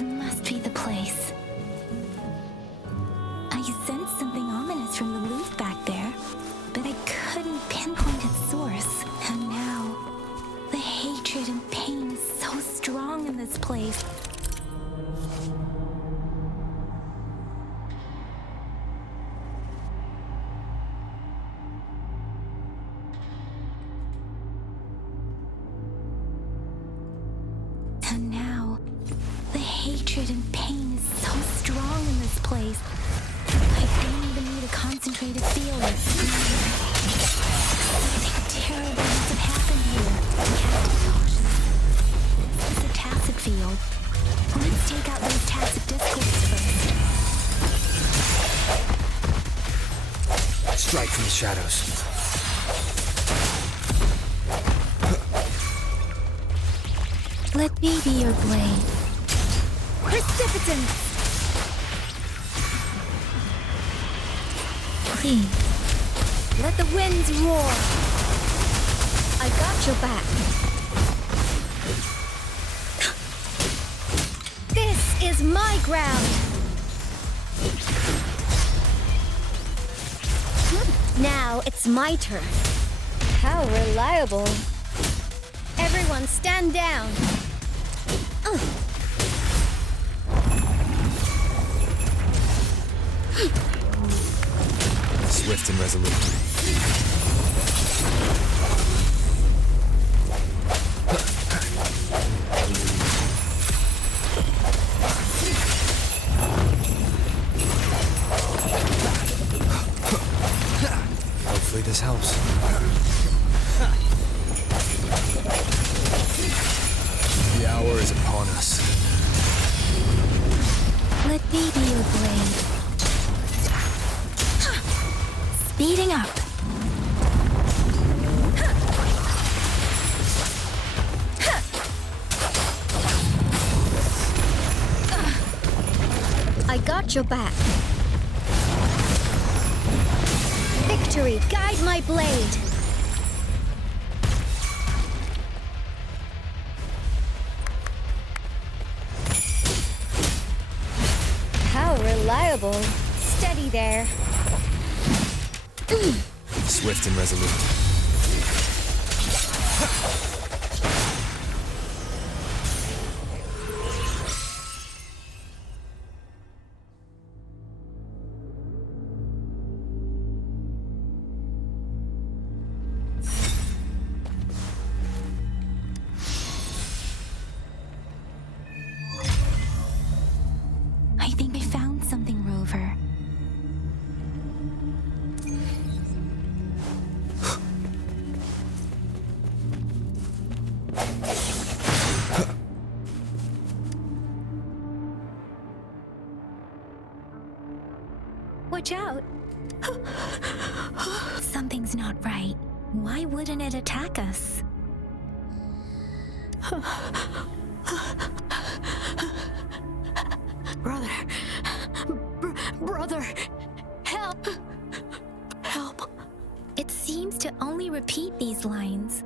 This must be the place. I sensed something ominous from the roof back there, but I couldn't pinpoint its source. And now, the hatred and pain is so strong in this place. And now, the hatred and pain is so strong in this place. I don't even need a concentrated feeling. Something terrible must have happened here. We have to be cautious. This is a tacit field. Let's take out those tacit discords first. Strike from the shadows. Let me be your blade. Precipitance! Please, let the winds roar. I got your back. This is my ground. Now it's my turn. How reliable. Everyone stand down. Swift and resolute. Hopefully this helps. The hour is upon us. Let me be your blade. Speeding up. I got your back. Victory, guide my blade. How reliable. Steady there. Swift and resolute. I think I found something, Rover. Watch out! Something's not right. Why wouldn't it attack us? Brother! Brother! Help! Help! It seems to only repeat these lines.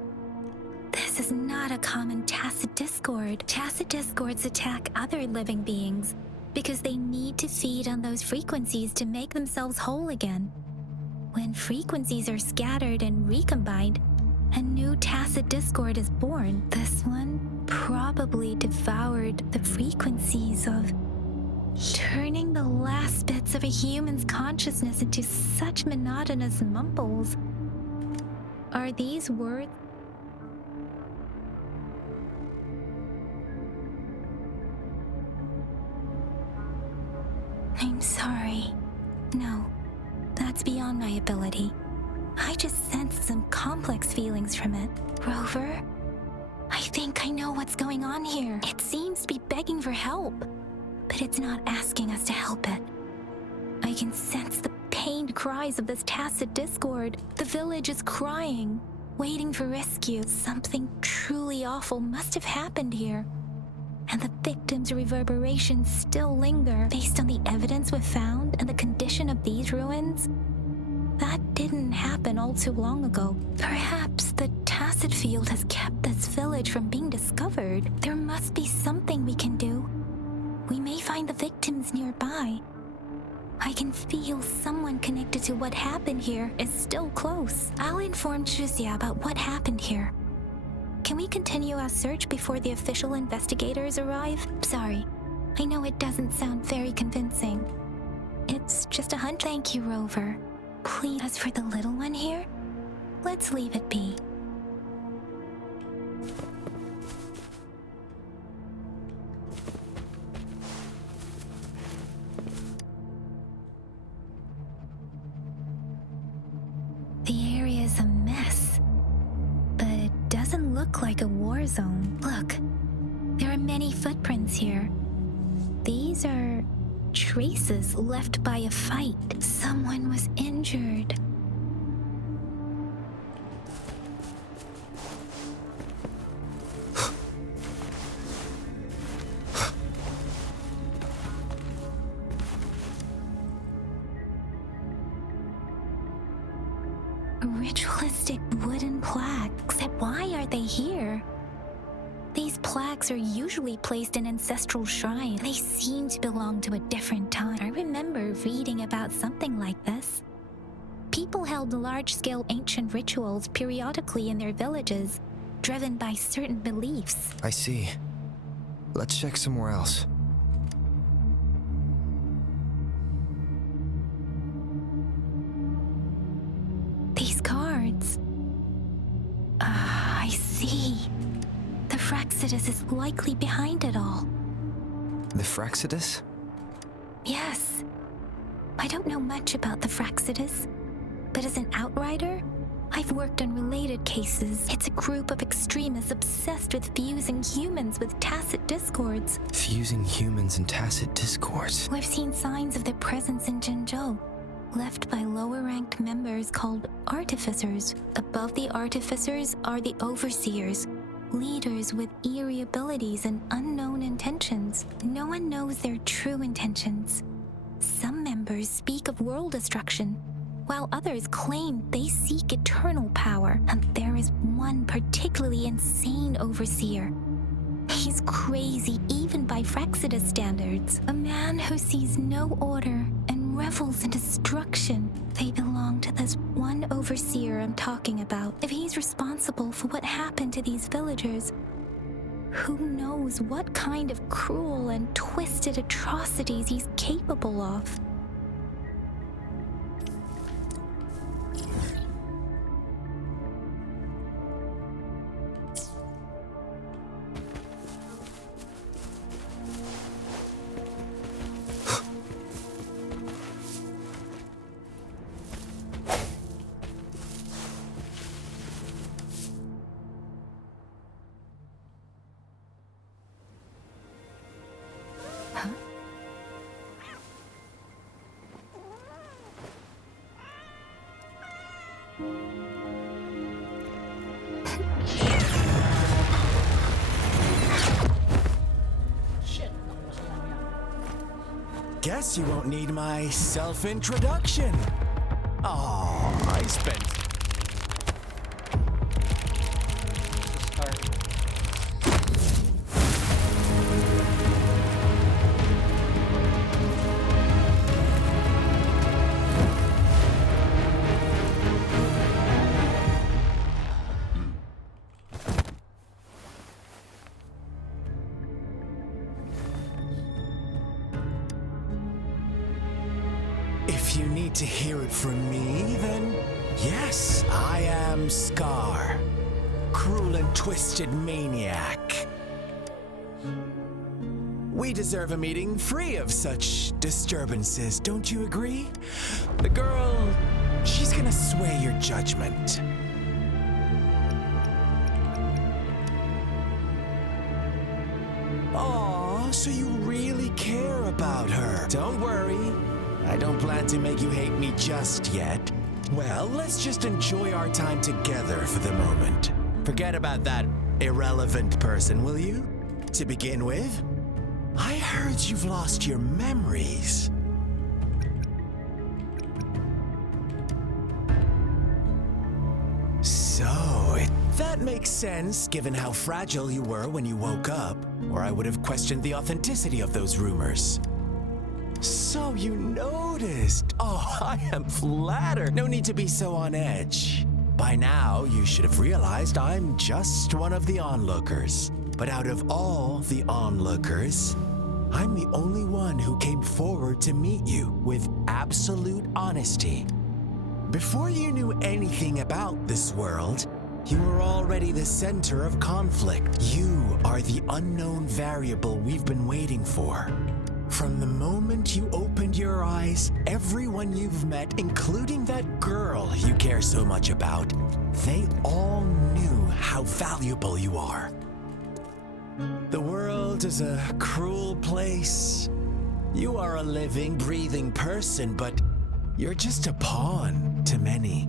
This is not a common tacit discord. Tacit discords attack other living beings because they need to feed on those frequencies to make themselves whole again. When frequencies are scattered and recombined, a new tacit discord is born. This one probably devoured the frequencies of turning the last bits of a human's consciousness into such monotonous mumbles. Are these words? I'm sorry. No, that's beyond my ability. I just sensed some complex feelings from it. Rover, I think I know what's going on here. It seems to be begging for help, but it's not asking us to help it. I can sense the pained cries of this tacit discord. The village is crying, waiting for rescue. Something truly awful must have happened here. And the victims' reverberations still linger. Based on the evidence we've found and the condition of these ruins, that didn't happen all too long ago. Perhaps the tacit field has kept this village from being discovered. There must be something we can do. We may find the victims nearby. I can feel someone connected to what happened here is still close. I'll inform Chuzia about what happened here. Can we continue our search before the official investigators arrive? Sorry, I know it doesn't sound very convincing. It's just a hunch. Thank you, Rover. Please, as for the little one here, let's leave it be. The area is a mess, but it doesn't look like a war zone. Look, there are many footprints here. These are traces left by a fight. Someone was injured. Ritualistic wooden plaques. Why are they here? These plaques are usually placed in ancestral shrines. They seem to belong to a different time. I remember reading about something like this. People held large-scale ancient rituals periodically in their villages, driven by certain beliefs. I see. Let's check somewhere else. These cards. I see. The Fraxidus is likely behind it all. The Fraxidus? Yes. I don't know much about the Fraxidus, but as an outrider, I've worked on related cases. It's a group of extremists obsessed with fusing humans with tacit discords. Fusing humans and tacit discords. We've seen signs of their presence in Jinzhou, left by lower-ranked members called artificers. Above the artificers are the overseers, leaders with eerie abilities and unknown intentions. No one knows their true intentions. Some members speak of world destruction, while others claim they seek eternal power. And there is one particularly insane overseer. He's crazy even by Fraxidus standards. A man who sees no order and revels in destruction. They belong to this one overseer I'm talking about. If he's responsible for what happened to these villagers, who knows what kind of cruel and twisted atrocities he's capable of. Guess you won't need my self-introduction. Oh, I spent... If you need to hear it from me, then yes, I am Scar, cruel and twisted maniac. We deserve a meeting free of such disturbances, don't you agree? The girl, she's gonna sway your judgment. Aw, so you really care about her. Don't worry. I don't plan to make you hate me just yet. Well, let's just enjoy our time together for the moment. Forget about that irrelevant person, will you? To begin with, I heard you've lost your memories. So, it That makes sense, given how fragile you were when you woke up, or I would have questioned the authenticity of those rumors. So you noticed. Oh, I am flattered. No need to be so on edge. By now, you should have realized I'm just one of the onlookers. But out of all the onlookers, I'm the only one who came forward to meet you with absolute honesty. Before you knew anything about this world, you were already the center of conflict. You are the unknown variable we've been waiting for. From the moment you opened your eyes, everyone you've met, including that girl you care so much about, they all knew how valuable you are. The world is a cruel place. You are a living, breathing person, but you're just a pawn to many.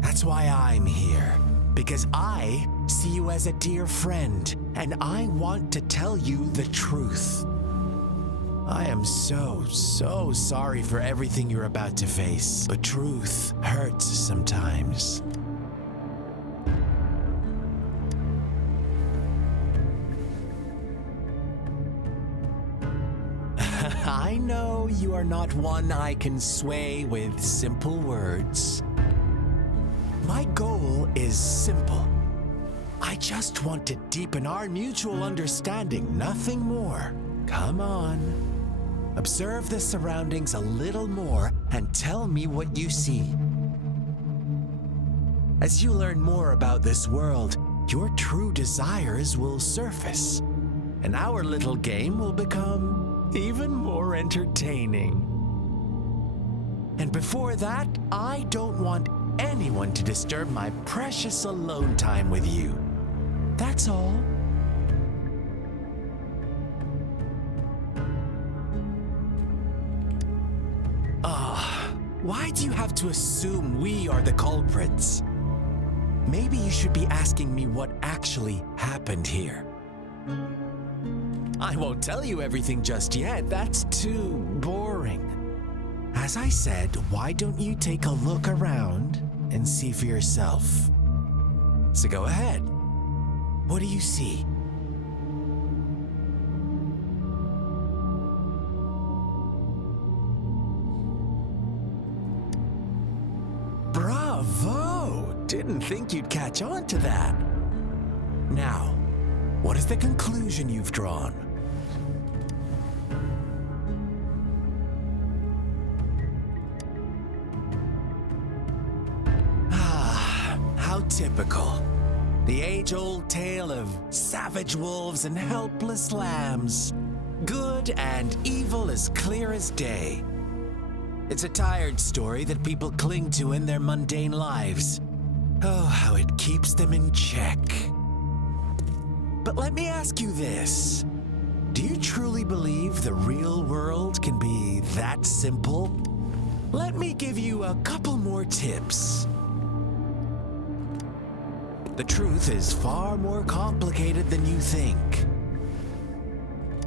That's why I'm here, because I see you as a dear friend, and I want to tell you the truth. I am so sorry for everything you're about to face, but truth hurts sometimes. I know you are not one I can sway with simple words. My goal is simple. I just want to deepen our mutual understanding, nothing more. Come on. Observe the surroundings a little more and tell me what you see. As you learn more about this world, your true desires will surface, and our little game will become even more entertaining. And before that, I don't want anyone to disturb my precious alone time with you. That's all. Why do you have to assume we are the culprits? Maybe you should be asking me what actually happened here. I won't tell you everything just yet. That's too boring. As I said, why don't you take a look around and see for yourself? So go ahead. What do you see? Bravo! Didn't think you'd catch on to that. Now, what is the conclusion you've drawn? How typical. The age-old tale of savage wolves and helpless lambs. Good and evil as clear as day. It's a tired story that people cling to in their mundane lives. Oh, how it keeps them in check. But let me ask you this. Do you truly believe the real world can be that simple? Let me give you a couple more tips. The truth is far more complicated than you think.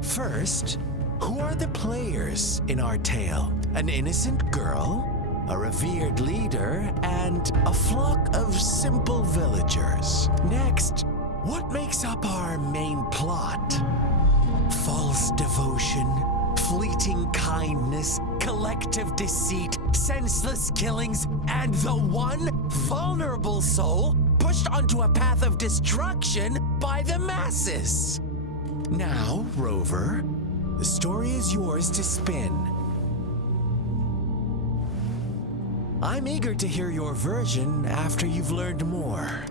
First, who are the players in our tale? An innocent girl, a revered leader, and a flock of simple villagers. Next, what makes up our main plot? False devotion, fleeting kindness, collective deceit, senseless killings, and the one vulnerable soul pushed onto a path of destruction by the masses. Now, Rover, the story is yours to spin. I'm eager to hear your version after you've learned more.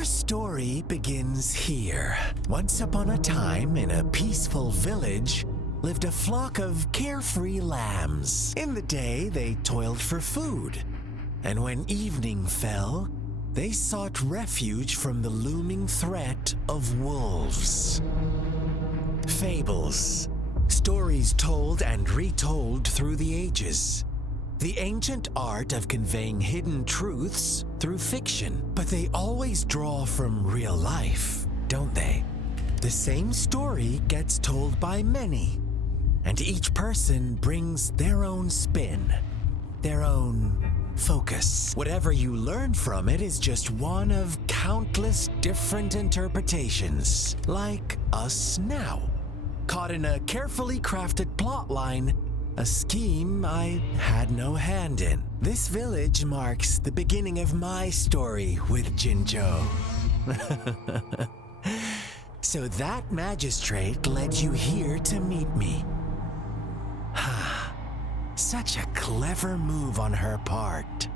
Your story begins here. Once upon a time, in a peaceful village, lived a flock of carefree lambs. In the day, they toiled for food, and when evening fell, they sought refuge from the looming threat of wolves. Fables, stories told and retold through the ages. The ancient art of conveying hidden truths through fiction, but they always draw from real life, don't they? The same story gets told by many, and each person brings their own spin, their own focus. Whatever you learn from it is just one of countless different interpretations, like us now, caught in a carefully crafted plotline, a scheme I had no hand in. This village marks the beginning of my story with Jinzhou. So that magistrate led you here to meet me. Such a clever move on her part.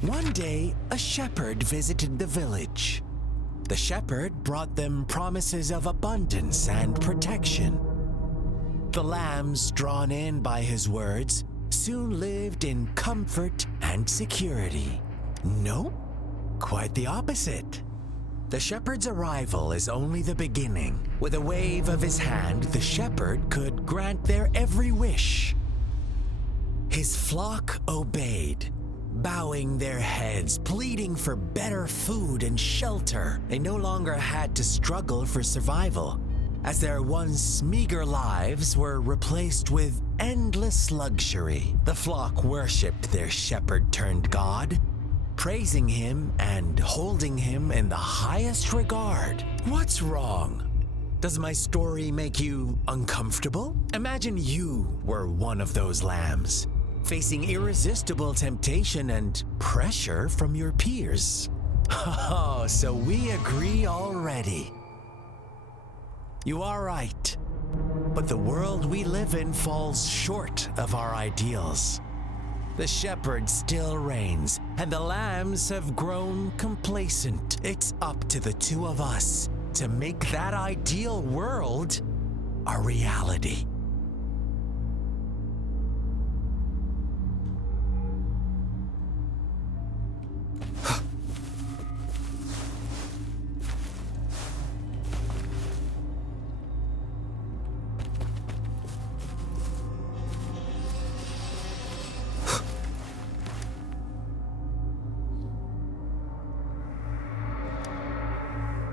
One day, a shepherd visited the village. The shepherd brought them promises of abundance and protection. The lambs, drawn in by his words, soon lived in comfort and security. No, quite the opposite. The shepherd's arrival is only the beginning. With a wave of his hand, the shepherd could grant their every wish. His flock obeyed, bowing their heads, pleading for better food and shelter. They no longer had to struggle for survival, as their once meager lives were replaced with endless luxury. The flock worshipped their shepherd-turned-god, praising him and holding him in the highest regard. What's wrong? Does my story make you uncomfortable? Imagine you were one of those lambs, facing irresistible temptation and pressure from your peers. Oh, so we agree already. You are right, but the world we live in falls short of our ideals. The shepherd still reigns, and the lambs have grown complacent. It's up to the two of us to make that ideal world a reality.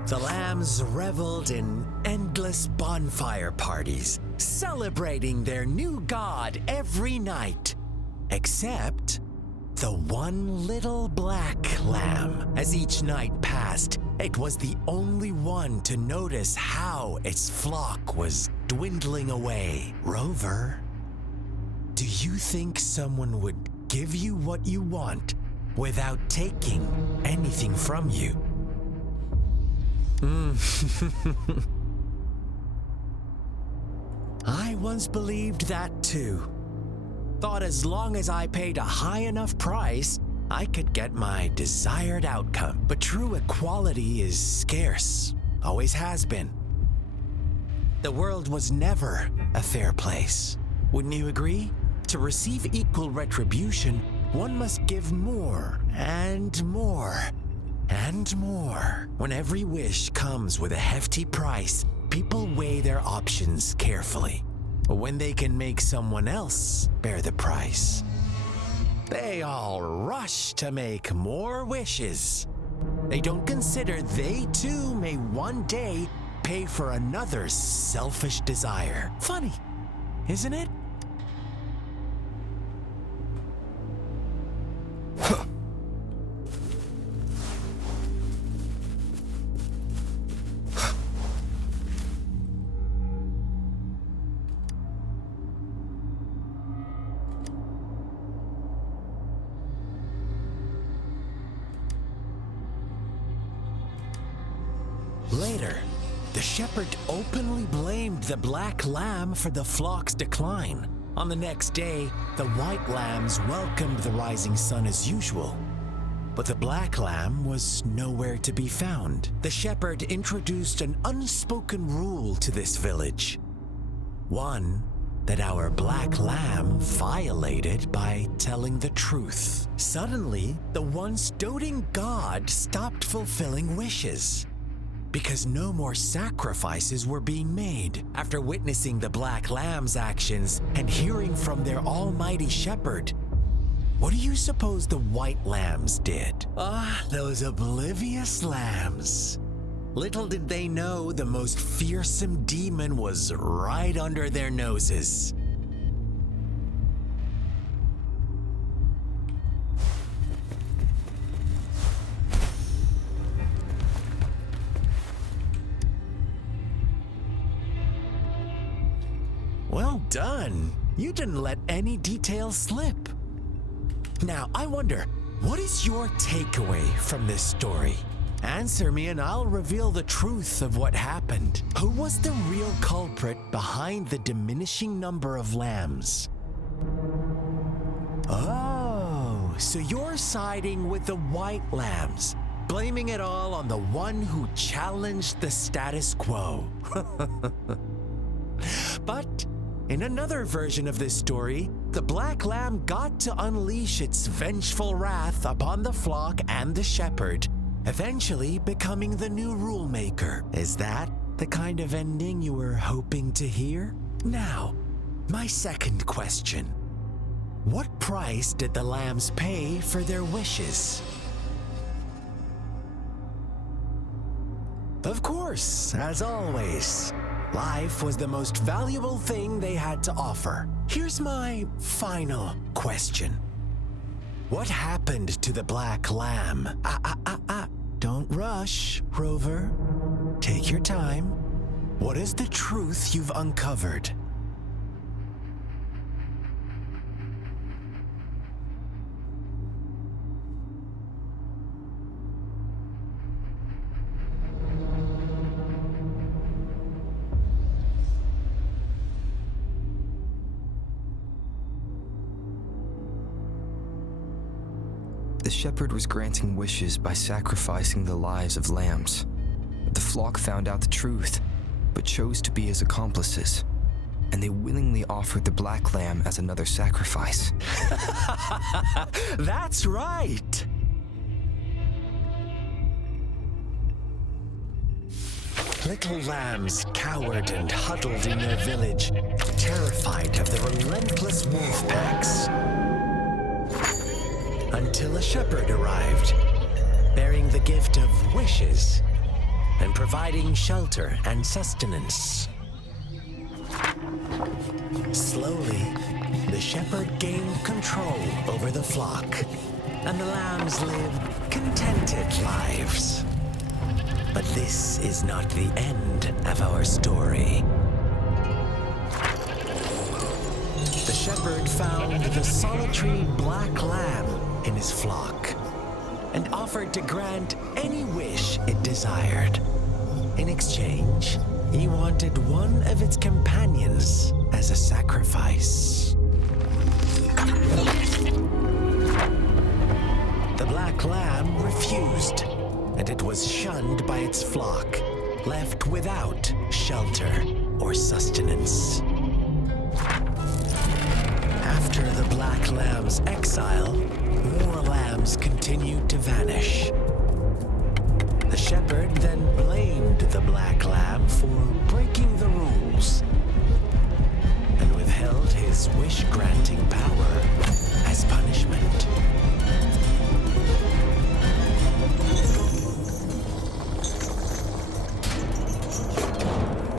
The lambs reveled in endless bonfire parties, celebrating their new god every night, except the one little black lamb. As each night passed, it was the only one to notice how its flock was dwindling away. Rover, do you think someone would give you what you want without taking anything from you? I once believed that too. Thought as long as I paid a high enough price, I could get my desired outcome. But true equality is scarce, always has been. The world was never a fair place. Wouldn't you agree? To receive equal retribution, one must give more and more. And more. When every wish comes with a hefty price, people weigh their options carefully. When they can make someone else bear the price, they all rush to make more wishes. They don't consider they too may one day pay for another's selfish desire. Funny, isn't it? Later, the shepherd openly blamed the black lamb for the flock's decline. On the next day, the white lambs welcomed the rising sun as usual. But the black lamb was nowhere to be found. The shepherd introduced an unspoken rule to this village. One that our black lamb violated by telling the truth. Suddenly, the once doting god stopped fulfilling wishes, because no more sacrifices were being made. After witnessing the black lamb's actions and hearing from their almighty shepherd, what do you suppose the white lambs did? Those oblivious lambs. Little did they know the most fearsome demon was right under their noses. Well done. You didn't let any details slip. Now, I wonder, what is your takeaway from this story? Answer me and I'll reveal the truth of what happened. Who was the real culprit behind the diminishing number of lambs? Oh, so you're siding with the white lambs, blaming it all on the one who challenged the status quo. But in another version of this story, the black lamb got to unleash its vengeful wrath upon the flock and the shepherd, eventually becoming the new rule maker. Is that the kind of ending you were hoping to hear? Now, my second question. What price did the lambs pay for their wishes? Of course, as always, life was the most valuable thing they had to offer. Here's my final question. What happened to the black lamb? Don't rush, Rover. Take your time. What is the truth you've uncovered? The shepherd was granting wishes by sacrificing the lives of lambs. The flock found out the truth, but chose to be his accomplices, and they willingly offered the black lamb as another sacrifice. That's right! Little lambs cowered and huddled in their village, terrified of the relentless wolf packs. Until a shepherd arrived, bearing the gift of wishes and providing shelter and sustenance. Slowly, the shepherd gained control over the flock, and the lambs lived contented lives. But this is not the end of our story. The shepherd found the solitary black lamb in his flock and offered to grant any wish it desired. In exchange, he wanted one of its companions as a sacrifice. The black lamb refused, and it was shunned by its flock, left without shelter or sustenance. After the black lamb's exile, more lambs continued to vanish. The shepherd then blamed the black lamb for breaking the rules and withheld his wish-granting power as punishment.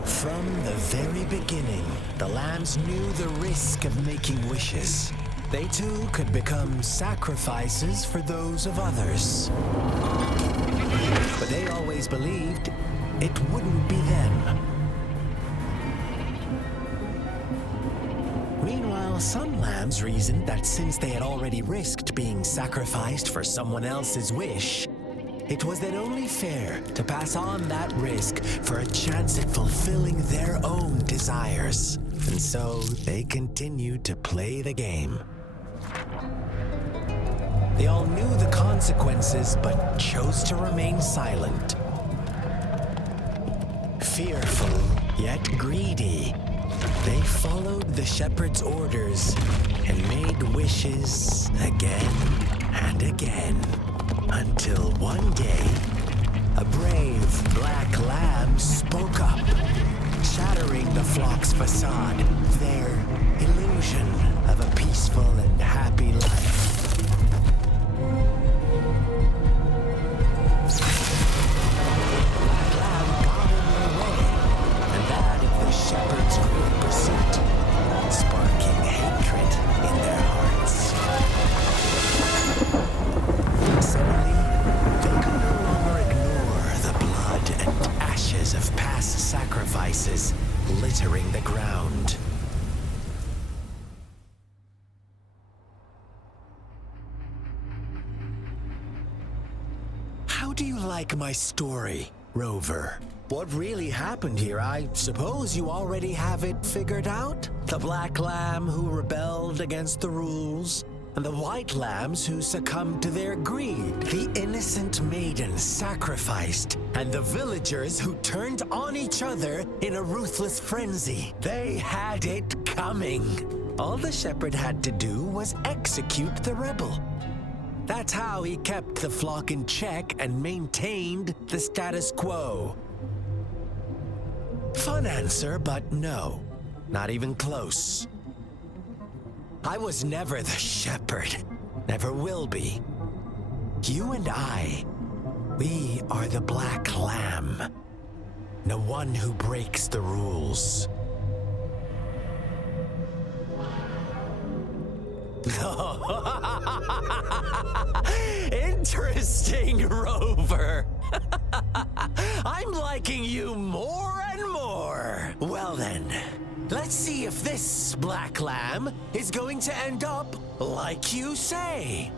From the very beginning, the lambs lambs knew the risk of making wishes. They too could become sacrifices for those of others. But they always believed it wouldn't be them. Meanwhile, some lambs reasoned that since they had already risked being sacrificed for someone else's wish, it was then only fair to pass on that risk for a chance at fulfilling their own desires. And so they continued to play the game. They all knew the consequences, but chose to remain silent. Fearful, yet greedy, they followed the shepherd's orders and made wishes again and again. Until one day, a brave black lamb spoke up, shattering the flock's facade, their illusion of a peaceful and happy life. Black lamb got in their way, and that of the shepherd's great pursuit, sparking hatred in their hearts. Suddenly, they could no longer ignore the blood and ashes of past sacrifices littering the ground. How do you like my story, Rover? What really happened here? I suppose you already have it figured out? The black lamb who rebelled against the rules, and the white lambs who succumbed to their greed, the innocent maidens sacrificed, and the villagers who turned on each other in a ruthless frenzy. They had it coming. All the shepherd had to do was execute the rebel. That's how he kept the flock in check and maintained the status quo. Fun answer, but no, not even close. I was never the shepherd, never will be. You and I, we are the black lamb, the one who breaks the rules. Interesting, Rover. I'm liking you more and more. Well then, let's see if this black lamb is going to end up like you say.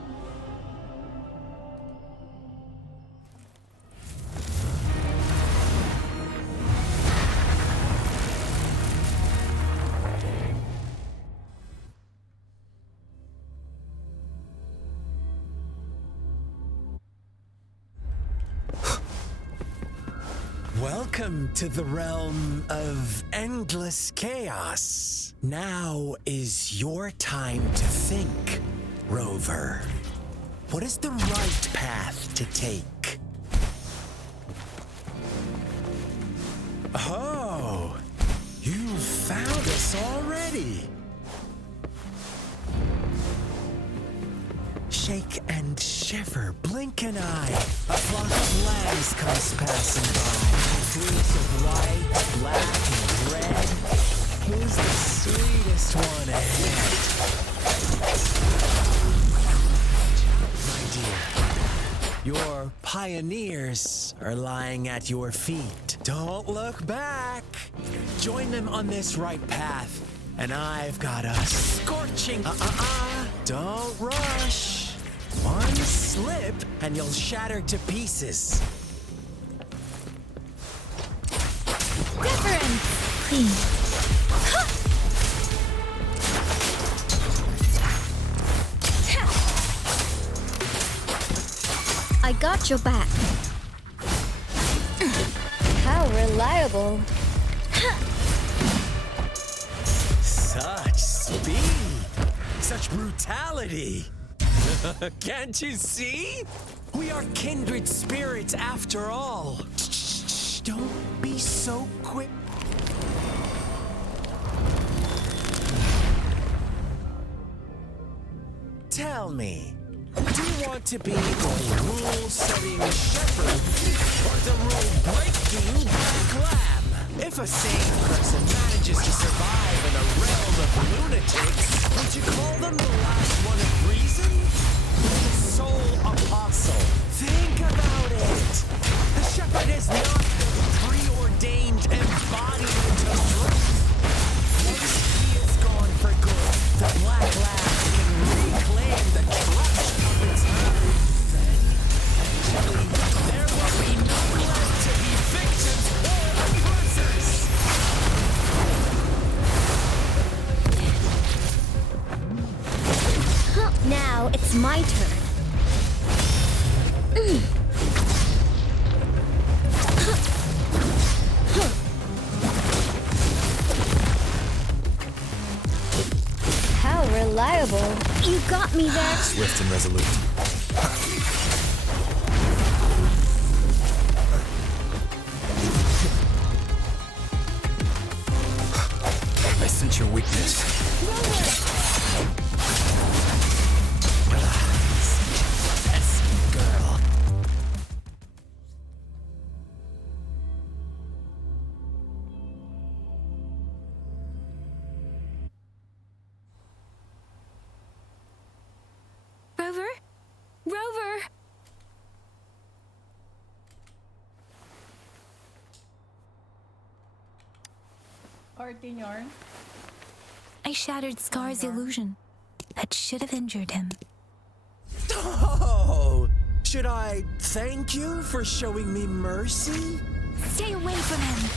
Welcome to the realm of endless chaos. Now is your time to think, Rover. What is the right path to take? Oh, you found us already. Shake and shiver, blink an eye. A flock of lambs comes passing by. Fleets of white, black, and red. Who's the sweetest one ahead? My dear, your pioneers are lying at your feet. Don't look back. Join them on this right path, and I've got a scorching... Don't rush. One slip, and you'll shatter to pieces. Deference, please. I got your back. How reliable. Such speed, such brutality. Can't you see? We are kindred spirits after all. Shh, don't be so quick. Tell me, do you want to be the rule-setting shepherd or the rule-breaking black lamb? If a sane person manages to survive in a realm of lunatics, would you call them the last one of reason? Or the sole apostle? Think about it. The shepherd is not the preordained embodiment of truth. Once he is gone for good, the Black Lab can reclaim the trust of its herd. Then, eventually, there will be none left to be victims or oppressors. Now it's my turn. How reliable. You got me there. Swift and resolute. I sense your weakness. Yes, girl. Rover? Rover! I shattered Scar's illusion. That should have injured him. Oh, should I thank you for showing me mercy? Stay away from him!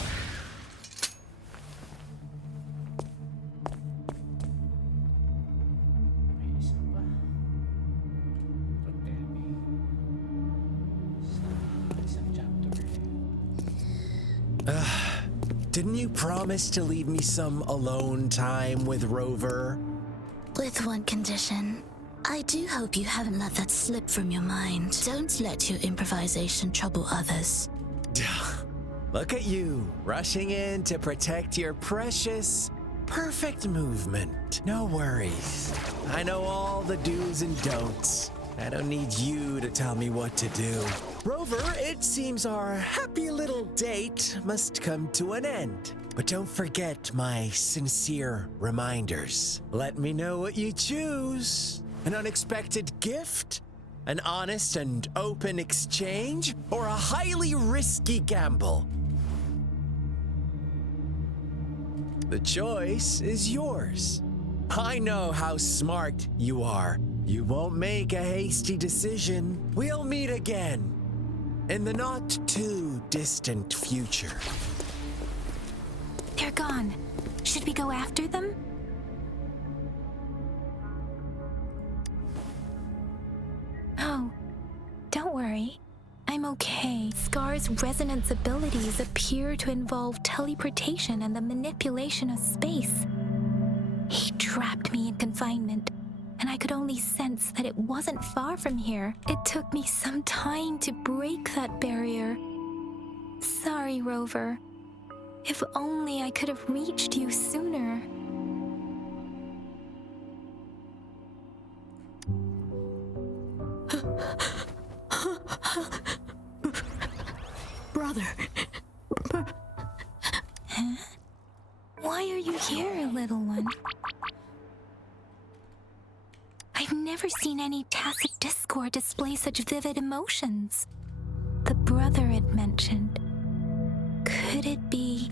Didn't you promise to leave me some alone time with Rover? With one condition. I do hope you haven't let that slip from your mind. Don't let your improvisation trouble others. Look at you, rushing in to protect your precious, perfect movement. No worries. I know all the do's and don'ts. I don't need you to tell me what to do. Rover, it seems our happy little date must come to an end. But don't forget my sincere reminders. Let me know what you choose. An unexpected gift? An honest and open exchange? Or a highly risky gamble? The choice is yours. I know how smart you are. You won't make a hasty decision. We'll meet again in the not too distant future. They're gone. Should we go after them? Oh, don't worry. I'm okay. Scar's resonance abilities appear to involve teleportation and the manipulation of space. He trapped me in confinement, and I could only sense that it wasn't far from here. It took me some time to break that barrier. Sorry, Rover. If only I could have reached you sooner. Brother. Huh? Why are you here, little one? I've never seen any tacit discord display such vivid emotions. The brother it mentioned. Could it be?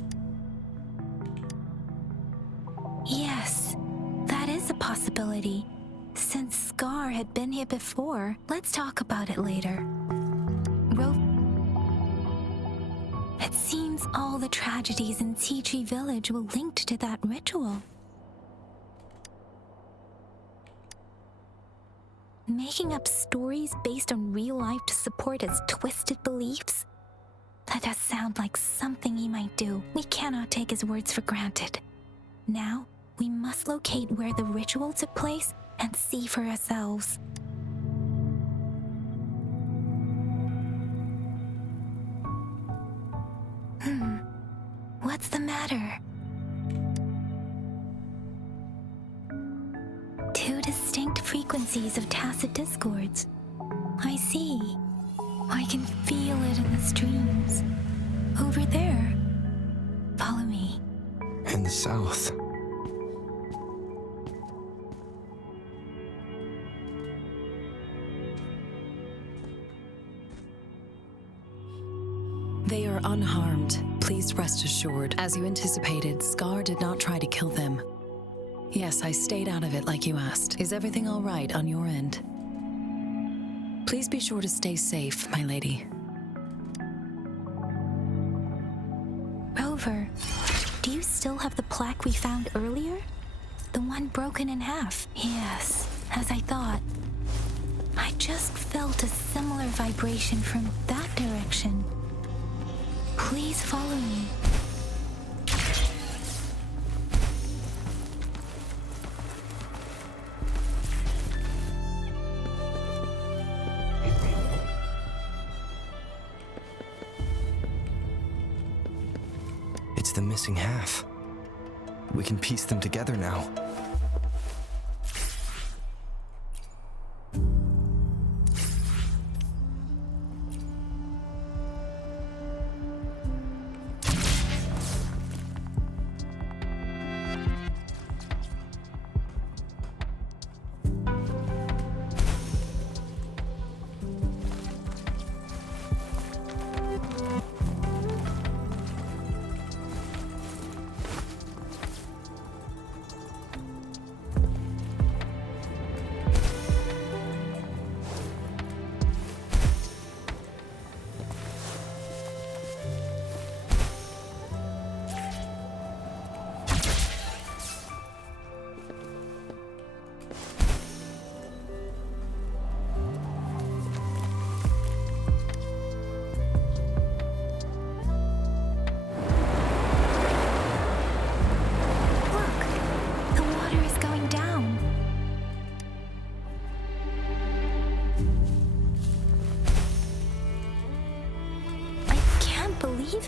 Yes, that is a possibility. Since Scar had been here before, let's talk about it later. It seems all the tragedies in Tea Tree Village were linked to that ritual. Making up stories based on real life to support his twisted beliefs? That does sound like something he might do. We cannot take his words for granted. Now, we must locate where the ritual took place and see for ourselves. What's the matter? Two distinct frequencies of tacit discords. I see. I can feel it in the streams. Over there. the south. They are unharmed. Please rest assured. As you anticipated, Scar did not try to kill them. Yes, I stayed out of it like you asked. Is everything all right on your end? Please be sure to stay safe, my lady. Rover, do you still have the plaque we found earlier? The one broken in half? Yes, as I thought. I just felt a similar vibration from that direction. Please follow me. It's the missing half. We can piece them together now.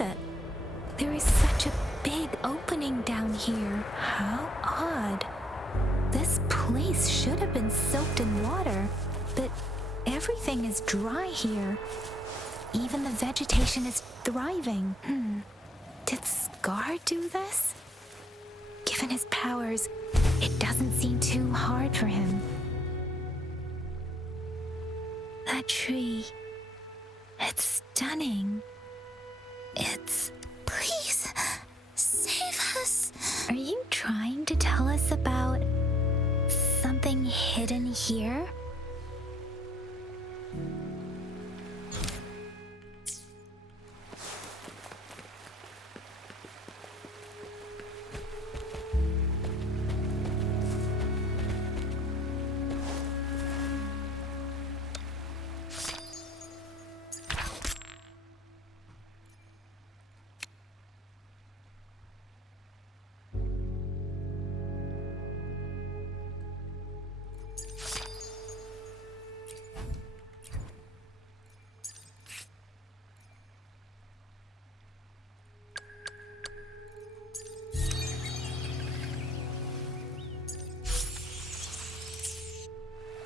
It. There is such a big opening down here. How odd. This place should have been soaked in water, but everything is dry here. Even the vegetation is thriving. Did Scar do this? Given his powers, it doesn't seem too hard for him. That tree. It's stunning. Please, save us. Are you trying to tell us about something hidden here?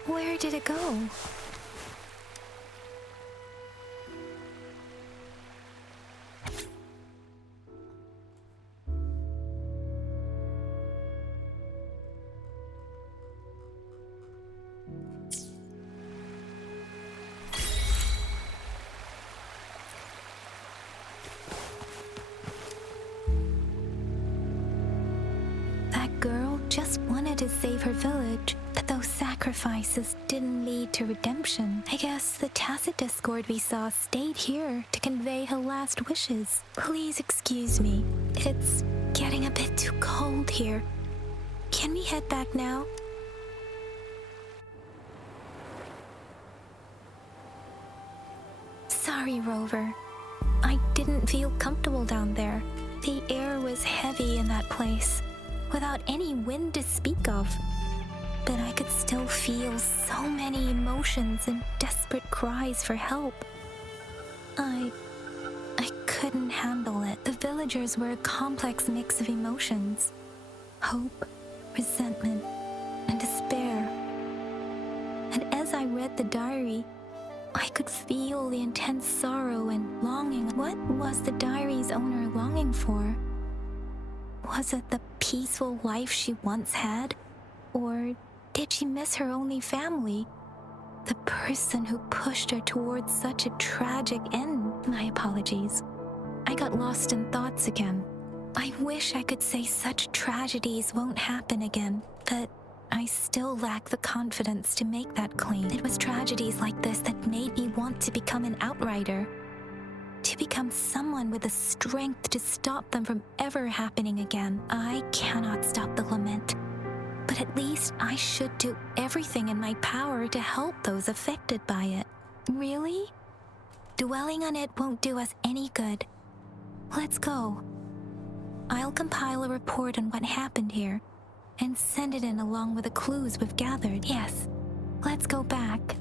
Where did it go? That girl just wanted to save her village. But those sacrifices didn't lead to redemption. I guess the tacit discord we saw stayed here to convey her last wishes. Please excuse me. It's getting a bit too cold here. Can we head back now? Sorry, Rover. I didn't feel comfortable down there. The air was heavy in that place, without any wind to speak of. But I could still feel so many emotions and desperate cries for help. I couldn't handle it. The villagers were a complex mix of emotions. Hope, resentment, and despair. And as I read the diary, I could feel the intense sorrow and longing. What was the diary's owner longing for? Was it the peaceful life she once had? Or did she miss her only family? The person who pushed her towards such a tragic end? My apologies. I got lost in thoughts again. I wish I could say such tragedies won't happen again, but I still lack the confidence to make that claim. It was tragedies like this that made me want to become an outrider. To become someone with the strength to stop them from ever happening again. I cannot stop the lament, but at least I should do everything in my power to help those affected by it. Really? Dwelling on it won't do us any good. Let's go. I'll compile a report on what happened here and send it in along with the clues we've gathered. Yes, let's go back.